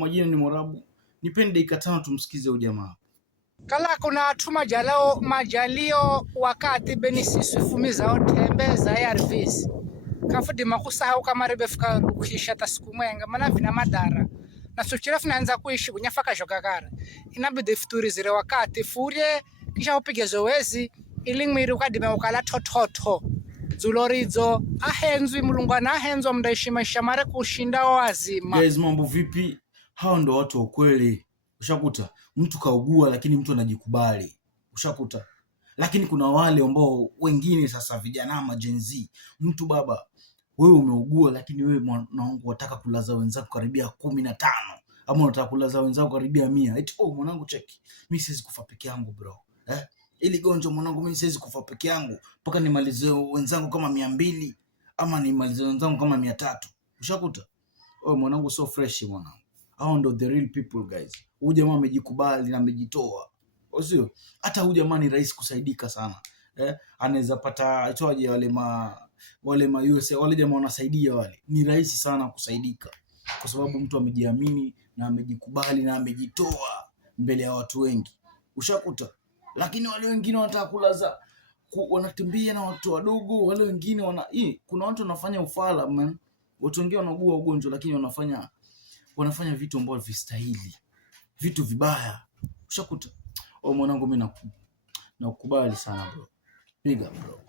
majina ni Morabu. Nipende dakika 5 tumsikize huyu jamaa. Kala kuna tuma majalio wakati benisiswe fumiza otembe za ARVs. Kafudi makusahau kama rebefika ukisha tasiku mwenga mana vina madara. Na suchirefu naanza kuishi kunyafaka jogagara. Inabidi futuri zire wakati furie kisha upige zoezi ili mwiri ukadime ukala tototo. Zulorizo ahenzwi mulungwana ahenzwa mdaishi maisha mare kushinda wazima. Guys, mambo vipi? Hao ndo watu wa kweli. Ushakuta mtu kaugua lakini mtu anajikubali. Ushakuta. Lakini kuna wale ambao wengine sasa vijana ma Gen Z. Mtu baba, wewe umeugua lakini wewe mwanangu unataka kulaza wenzako karibia 15 ama unataka kulaza wenzako karibia 100. Eti mwanangu cheki. Mimi siwezi kufa peke yangu bro. Ili gonjwa mwanangu mimi siwezi kufa peke yangu mpaka nimalize wenzangu kama 200 ama nimalize wenzangu kama 300. Ushakuta? Mwanangu so fresh mwanangu. Hao ndo the real people guys. Huyu jamaa amejikubali na amejitoa. Sio? Hata huyu jamaa ni rahisi kusaidika sana. Anaweza pata itoaje wale ma USA wale jamaa wanasaidia wale. Ni rahisi sana kusaidika kwa sababu mtu amejiamini na amejikubali na amejitoa mbele ya watu wengi. Ushakuta? Lakini wale wengine wanataka kulaza wanatembea na watu wadogo, wale wengine kuna watu wanafanya ufala man. Watu wengine wanaugua ugonjwa lakini wanafanya vitu ambavyo vistahili. Vitu vibaya. Ushakuta? Mwanangu mimi nakukubali sana bro. Big up bro.